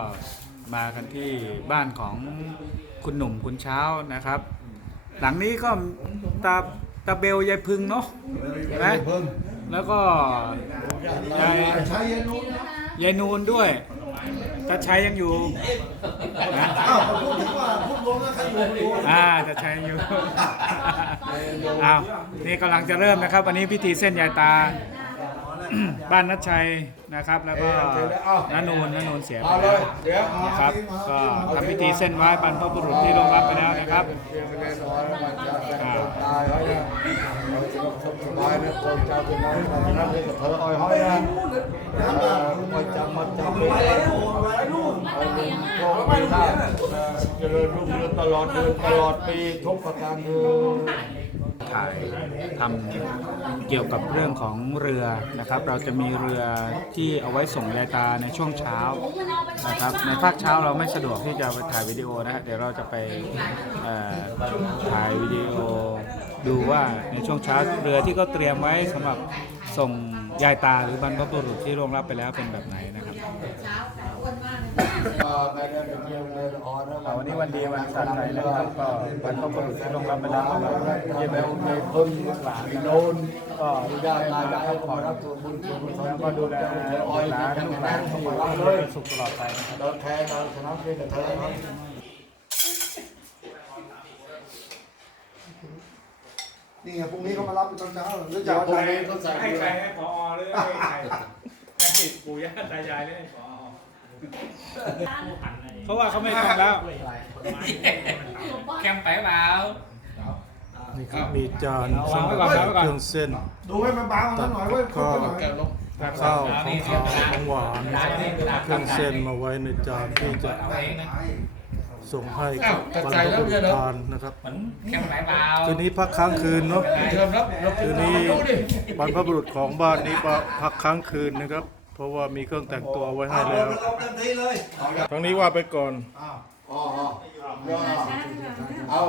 ก็มากันที่บ้านของคุณหนุ่มคุณเช้านะครับ หลังนี้ก็ตาตาเบลยายพึงเนาะใช่ไหมแล้วก็ยายใช้ยันนู้นนะยายนูนด้วยตาชัยยังอยู่นะอ้าวพูดถึงว่าพูดรวมแล้วใครอยู่ไม่รู้อ่าตาชัยยังอยู่อ้าวนี่กำลังจะเริ่มนะครับ วันนี้พิธีเส้นยายตา บ้านนัชชัยนะครับ แล้วก็นานูนนานูนเสียไปเอาเลแล้วยเดี๋ยวนะครับก็ทำพิธีเส้นไหว้บรรพบุรุษที่ลงรับไปแล้วนะครับเพียงแค่น้อยแล้วมันจะแต่งตายเขาเนี่ยเราจะสบายนะคนจะเป็นน้อยนะนั่นเองเธออ้อยห้อยนะมาจำมาจำเป็นโชคดีมากเจริญรุ่งเรืองตลอดเดือนตลอดปีทุกประการเดือน่ายทำเกี่ยวกับเรื่องของเรือนะครับ เราจะมีเรือที่เอาไว้ส่งยายตาในช่วงเช้านะครับในภาคเช้าเราไม่สะดวกที่จะไปถ่ายวิดีโอนะฮะเดี๋ยวเราจะไปถ่ายวิดีโอดูว่าในช่วงเช้าเรือที่เขาเตรียมไว้สำหรับส่งยายตาหรือบรรพบุรุษที่ล่วงลับไปแล้วเป็นแบบไหนนะครับ วันนี้วันดีวันสัตว์ไทยนะครับก็บรรพบุรุษที่ลงลับไปแล้วเยี่ยมแล้แล้วในพึ่งหลานโน้นก็ที่ได้ราได้ขอรับส่วนบุญส่วนกุศลแล้วก็ดูแลอ้อยหลานลูกหลานที่ที่อยู่มาในเลยสุขตลอดไปนะครับเราแพ้เราชนะเพียงแต่เธอครับนี่ไงพรุ่งนี้เขามารับตอนเช้าหรือจะเอาใจให้ใครให้พอหรือให้ใครให้ปู่ย่าตายายหรือให้พอ เพราะว่าเขาไม่ทำแล้ว แคมไปเปล่า นี่ครับมีจานเอาวางสำหไว้รับก่อนวางไว้ก่อนเครื่องเส้น ดูให้มันบางมันหน่อยเว้ยคนหน่อยข้าวของขาวของหวานเครื่องเส้นมาไว้ในจานที่จะเอาเองนะส่งให้กับบรรพบุรุษทานนะครับ แคมไปเปล่าคืนนี้พักค้างคืนเนาะ เชิญรับรับคืนนี้บรรพบุรุษของบ้านนี้ก็พักค้างคืนนะครับ เพราะว่ามีเครื่องแต่งตัวไว้ให้แล้ว เต็มที่เลยครั้งนี้ว่าไปก่อนอ๋ออ๋อเอา